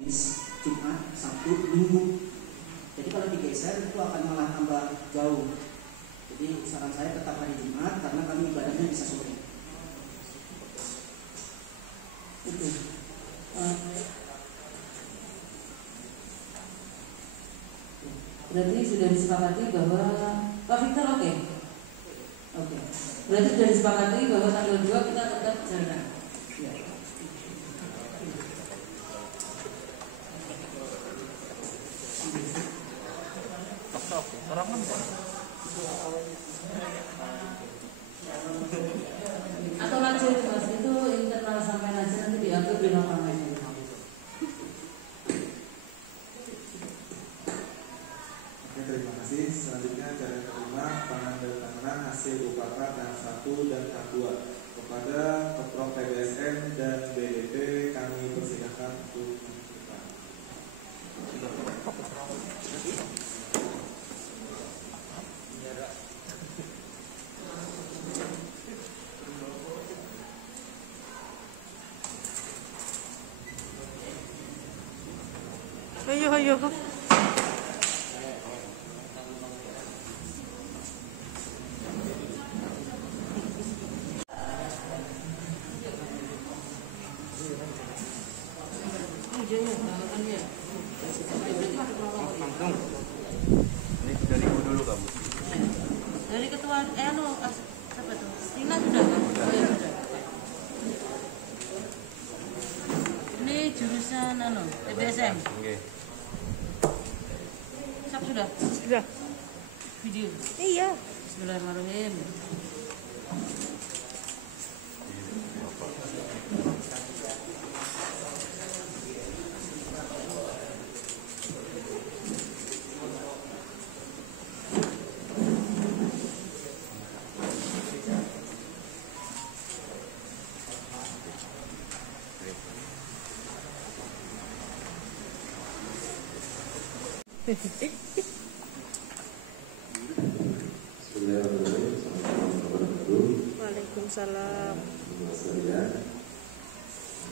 Jumat, Sabtu, Minggu. Jadi kalau digeser itu akan malah tambah jauh. Jadi saran saya tetap hari Jumat karena kami ibadahnya bisa sore. Itu. Berarti sudah disepakati bahwa Pak Victor oke. Berarti sudah disepakati bahwa tanggal 2 kita tetap jalan. Ya. Atau lanjut Mas, itu internal sampai aja nanti diatur di lapangan. Terima kasih. Selanjutnya cara yang kelima, penandatanganan hasil UPK tahap 1 dan tahap 2 kepada Keprov PDSN dan BDP. Kami persilakan untuk menceritakan. Ayo. Ini dari ibu dulu kamu. Dari ketua siapa tuh? Tina sudah kan? Oh, ya, sudah. Ini jurusan PBSM. Oke. Siap sudah? Sudah. Video. Iya. Bismillahirrahmanirrahim. Bismillahirrahmanirrahim. Assalamualaikum warahmatullahi wabarakatuh. Waalaikumsalam. Waalaikumsalam. Sekalian,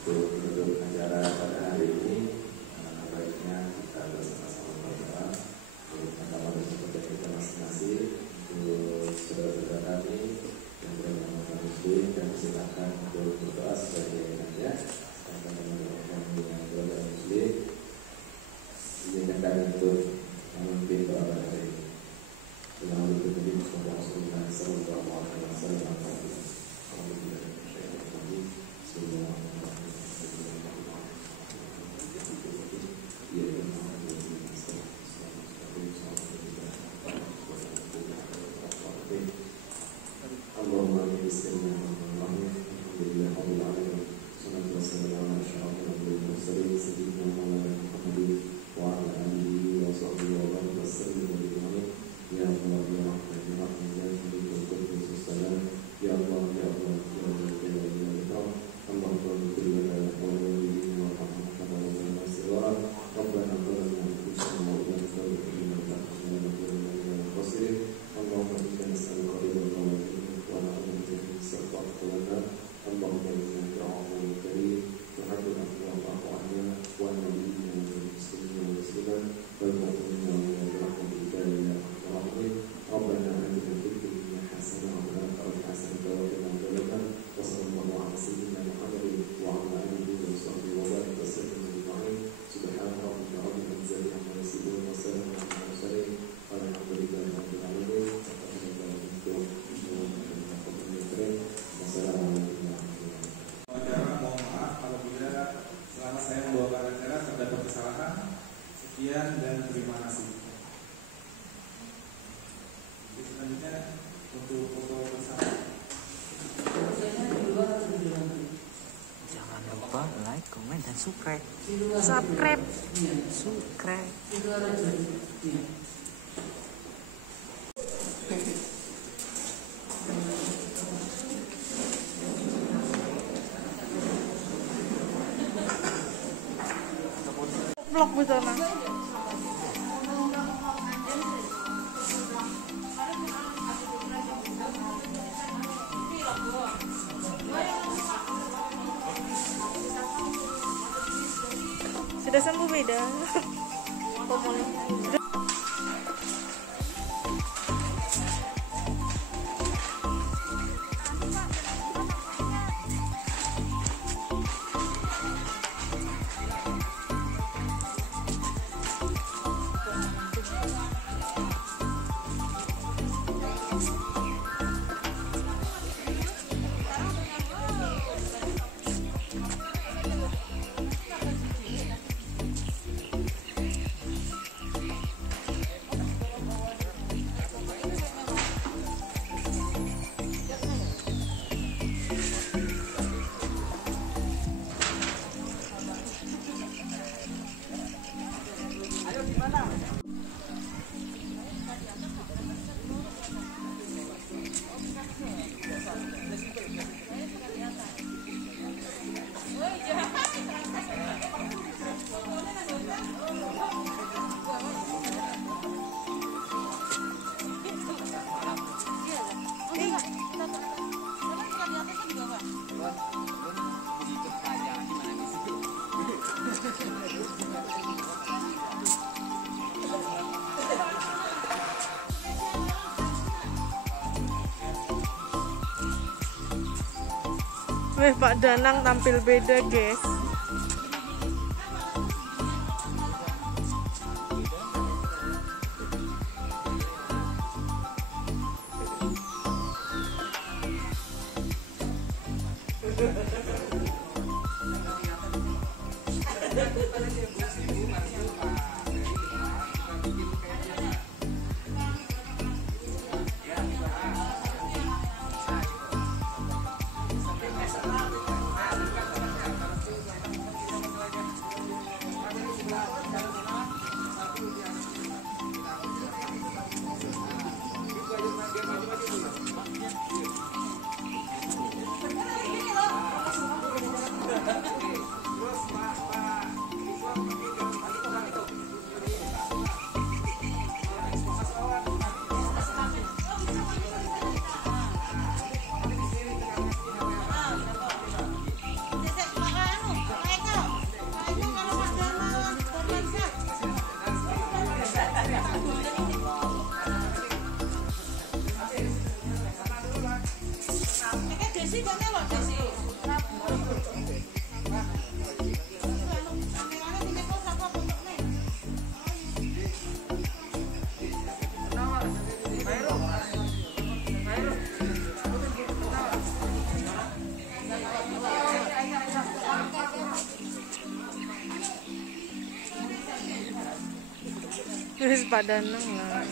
untuk menutup acara pada hari ini, baiknya kita bersama-sama berdoa untuk mahkamah dan kita masing-masing, untuk saudara-saudara kami yang beragama Muslim, dan silakan untuk berdoa sebagai nanya akan teman-teman dengan keluarga Muslim. Izinkan untuk memimpin doa pada hari ini. Dalam Nabi Muhammad sallallahu alaihi wasallam. Sekian dan terima kasih. Selanjutnya untuk foto bersama. Jangan lupa like, komen, dan subscribe. Subscribe. Vlog betul nah. Sudah sembuh beda. Weh, Pak Danang tampil beda, guys. Wis pada nang lah.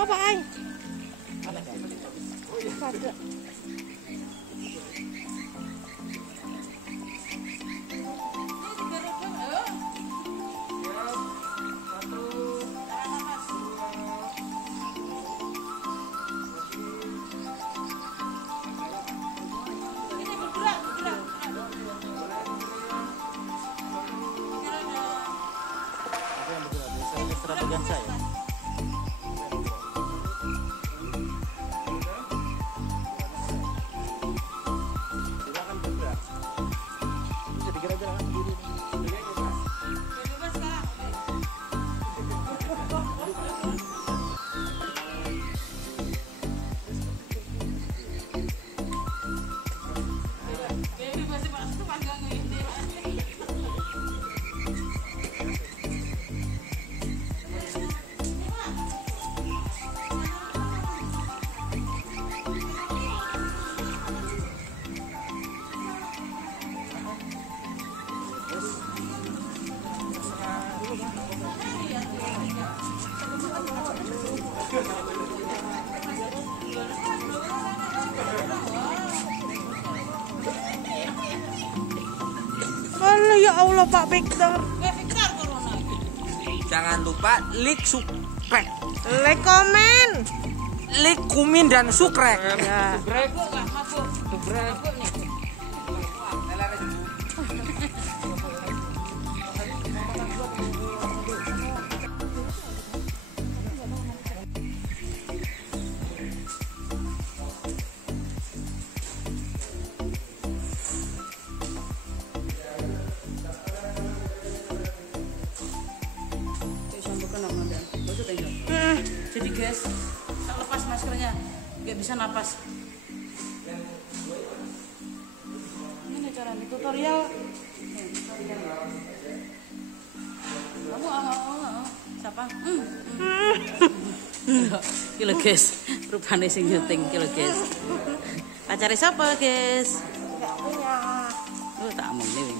Apa ay? Pada. Extravaganza ya. Alah ya Allah Pak Victor. Jangan lupa like, subscribe, Like, komen. like, kumin dan sukrek. Ya. Jadi guys, tak lepas maskernya, nggak bisa napas. Ini cara di tutorial. Kamu siapa? Kilo guys, rupanya sing syuting kilo guys. Pacare siapa guys? Enggak punya. Oh tak omong nih.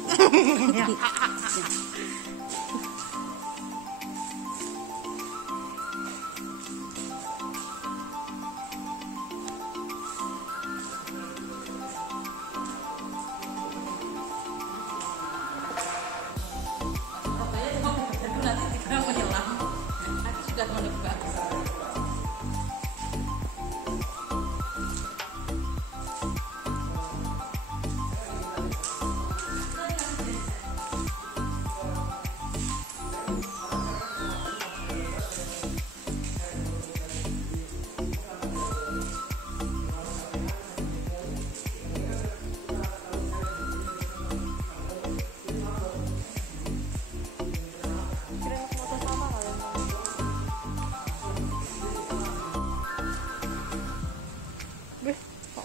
Sudah menebak.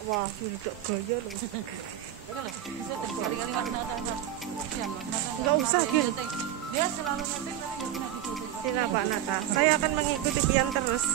Wah, udah gaya loh. Enggak usah, Gin. Dia selalu nyeting tapi nggak pernah diikutin. Sila Pak Nata. Saya akan mengikuti Pian terus.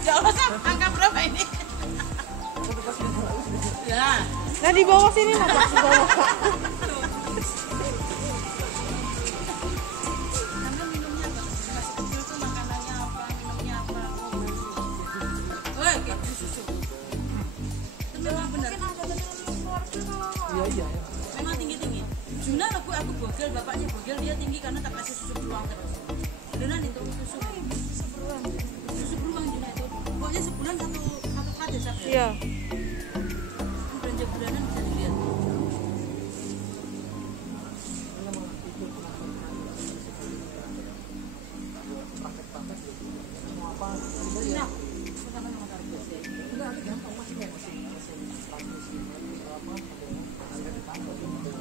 Ya Allah, Sam, angka berapa ini? Ya. Nah di bawah sini Pak, di bawah Pak. Iya. Memang tinggi-tinggi. Juna aku bogel, bapaknya bogel, dia tinggi karena tak kasih susu beruang terus. Beneran itu susu beruang Juna itu. Pokoknya sebulan satu plat ya, Sab. Iya. Belanja bulanan bisa dilihat.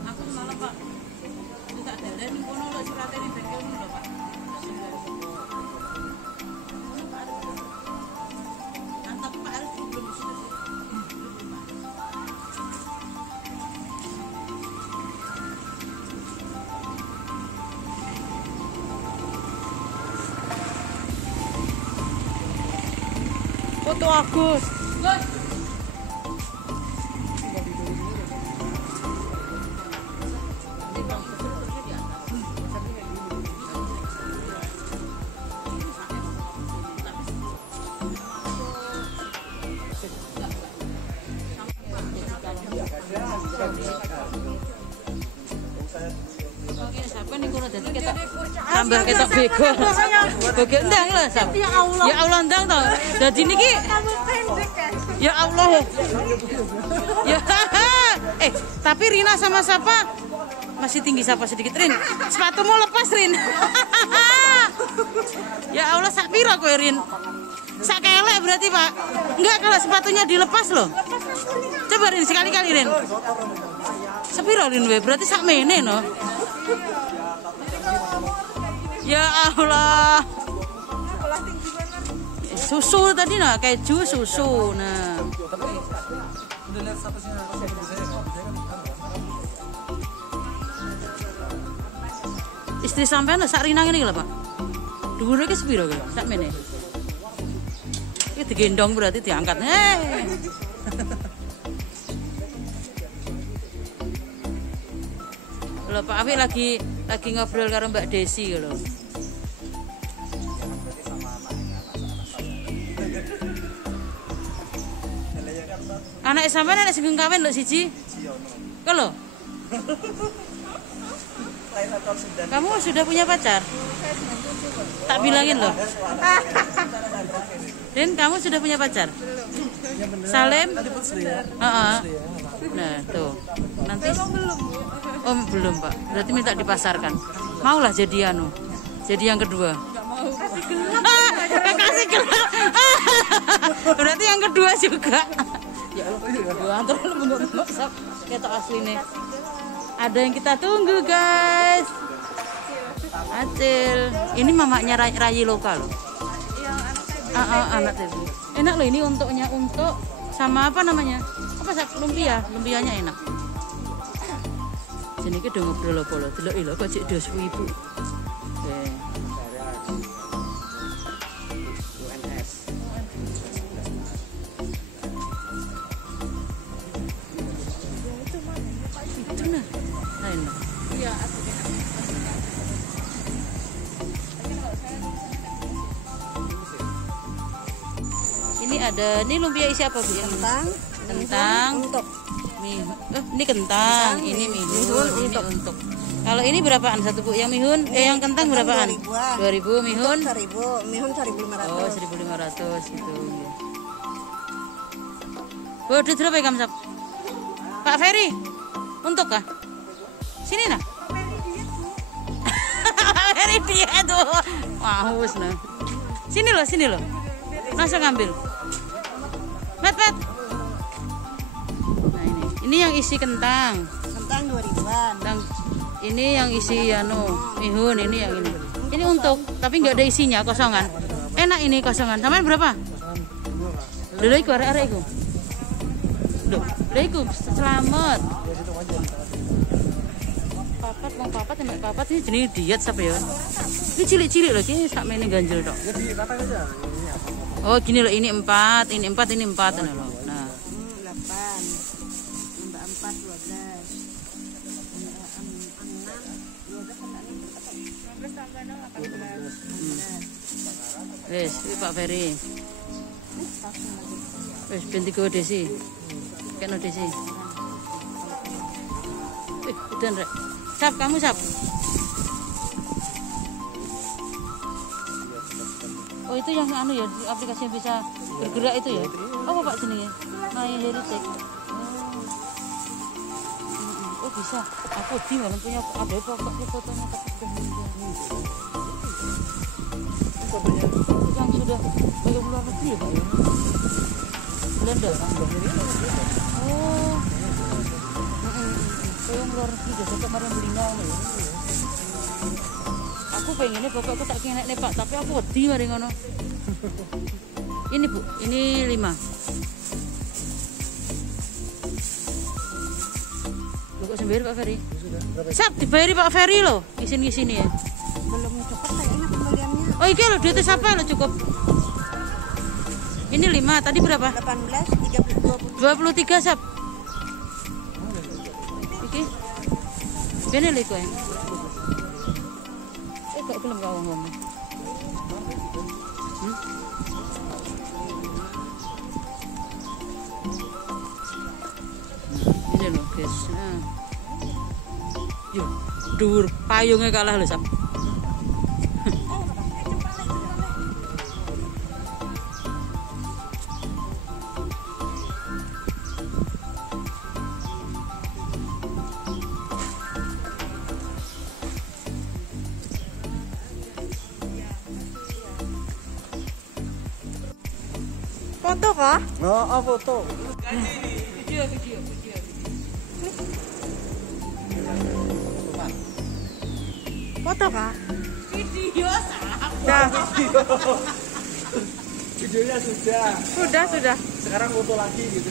Aku semalam Pak, juga ada nih kono lo surat ini bengkel dulu Pak. Mantap Pak, harus belum di situ sih. Foto Agus. Gus. Tambah ketok bego. Bego ndang lho, Sab. Ya Allah ndang to. Dadi niki ya Allah ya. Ya. Tapi Rina sama Sapa masih tinggi Sapa sedikit, Rin. Sepatumu lepas, Rin. Ya Allah, sak piro kowe, Rin? Sak kelek berarti, Pak. Enggak, kalau sepatunya dilepas loh. Coba Rin sekali-kali, Rin. Sepiro Rin we? Berarti sak mene no. Ya Allah. Susu tadi nah, keju susu. Nah. Istri sampean sak Rina ngene lho, Pak. Dhuwure iki sepiro kok? Sak mene. Iki digendong berarti diangkat. Lho Pak Afi lagi ngobrol karo Mbak Desi lho. Anak sampean anak sing kawin lho siji. Kok lho? Kamu sudah punya pacar? Tak bilangin loh. Rin, kamu sudah punya pacar? Salim? Nah, tuh. Nanti oh, belum, Pak. Berarti minta dipasarkan. Maulah jadi anu. Jadi yang kedua. Kasih gelap. Berarti yang kedua juga. Ya Allah, antar menurut ketok asline. Ada yang kita tunggu, guys. Acil. Ini mamanya Rayi lokal loh. Anak itu. Enak loh ini untuk sama apa namanya? Apa lumpia? Lumpianya enak. Jadi kita udah ngobrol apa loh. Delok ilo kok cek 2.000. Oke. Itu nah. Lain. Iya, ini ada, ini lumpia isi apa Bu? Kentang. Untuk. Ini kentang, ini mihun, ini untuk. Kalau ini berapaan satu Bu? Yang mihun, yang kentang berapaan? 2.000, mihun? 1.000, mihun 1.500. Oh, 1.500 gitu. Bu, duit berapa ya Kamsap? Pak Ferry, untuk kah? Sini nah. Pak Ferry dia tuh. Mahus nah. Sini loh. Langsung ambil. Met. Nah ini yang isi kentang. Kentang 2.000-an. Ini yang isi mihun, ini yang ini. Ini untuk, tapi nggak ada isinya, kosongan. Enak ini kosongan. Sampai berapa? Dulu iku arek-arek iku. Loh, iku selamat. Papat ini jenis diet siapa ya? Ini cilik-cilik loh, ini sak mene ganjel dok. Jadi rata aja. Ini apa? Oh gini loh, ini 4, ini 4, ini 4 loh. Nah. 8, tambah 4, 12. 6, 12 tambah 18. Wes, ini Pak Ferry. Wes, ben 3 desi. Kena desi. Udah Rek. Sap, kamu sap. Oh itu yang anu ya, aplikasi yang bisa bergerak itu ya? Apa Pak jenenge? My Heritage. Oh bisa. Aku di malam punya ada pokoknya fotonya tapi fotonya yang sudah banyak luar negeri ya Pak ya? Belanda. Oh. Yang luar negeri desa kemarin beli ya. Aku pengennya pokoknya aku tak kena nih Pak, tapi aku wedi mari ngono. Ini Bu, ini 5. Lu kok sembayar Pak Ferry? Sap, dibayari Pak Ferry loh, isin-isin ya. Belum cukup kayaknya pembeliannya. Oh iki loh, duitnya siapa lo cukup? Ini 5, tadi berapa? 18, 30, 23 Sap. Iki. Bene lho kowe. Kok belum kau ngomong? Ini loh guys. Yuk, dur payungnya kalah loh Sap. Foto kah? Oh, foto. Video. Foto kah? Video Sap. Dah. Videonya sudah. Sudah. Sekarang foto lagi gitu.